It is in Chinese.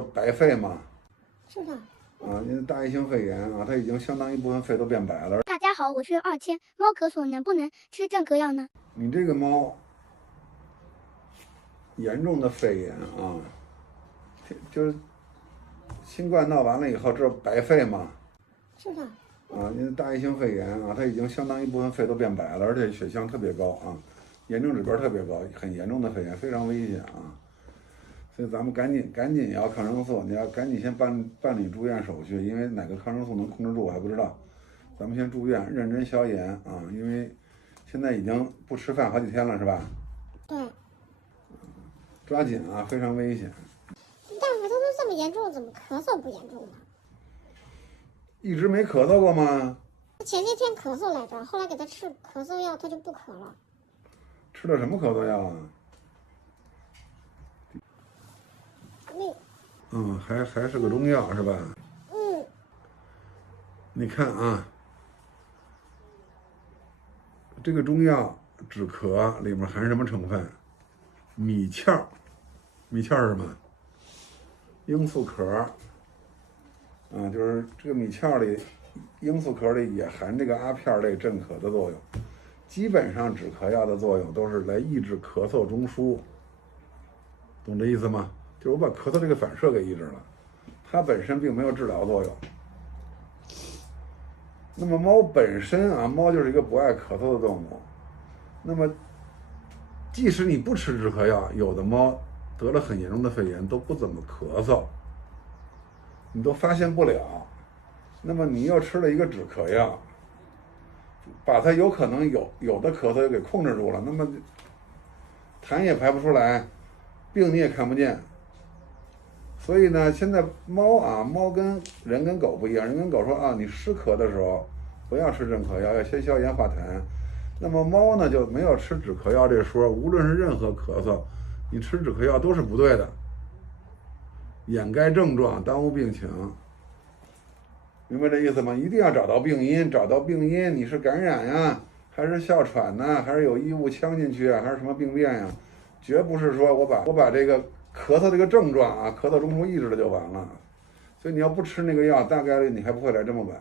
白肺嘛，是的。因为大叶性肺炎啊，它已经相当一部分肺都变白了。大家好，我是2000。猫咳嗽能不能吃镇咳药呢？你这个猫严重的肺炎啊，就是新冠闹完了以后，这白肺嘛，是的。因为大叶性肺炎啊，它已经相当一部分肺都变白了，而且血象特别高啊，炎症指标特别高，很严重的肺炎，非常危险啊。所以咱们赶紧也要抗生素，你要赶紧先办理住院手续，因为哪个抗生素能控制住我还不知道。咱们先住院，认真消炎啊，因为现在已经不吃饭好几天了，是吧？对。抓紧啊，非常危险。大夫他都这么严重，怎么咳嗽不严重呢？一直没咳嗽过吗？前些天咳嗽来着，后来给他吃咳嗽药，他就不咳了。吃的什么咳嗽药啊？还是个中药是吧？你看啊，这个中药止咳里面含什么成分？米壳，米壳是什么？罂粟壳。就是这个米壳里，罂粟壳里也含这个阿片类镇咳的作用。基本上止咳药的作用都是来抑制咳嗽中枢，懂这意思吗？就是我把咳嗽这个反射给抑制了，它本身并没有治疗作用。那么猫本身啊，猫就是一个不爱咳嗽的动物。那么，即使你不吃止咳药，有的猫得了很严重的肺炎都不怎么咳嗽，你都发现不了。那么你又吃了一个止咳药，把它有可能有的咳嗽又给控制住了，那么痰也排不出来，病你也看不见。所以呢，现在猫跟人跟狗不一样，人跟狗说啊，你湿咳的时候不要吃镇咳药，要先消炎化痰。那么猫呢就没有吃止咳药这说，无论是任何咳嗽，你吃止咳药都是不对的，掩盖症状，耽误病情。明白这意思吗？一定要找到病因，你是感染呀，还是哮喘呢，还是有异物呛进去啊，还是什么病变呀？绝不是说我把这个咳嗽这个症状啊，咳嗽中枢抑制了就完了。所以你要不吃那个药，大概率你还不会来这么晚。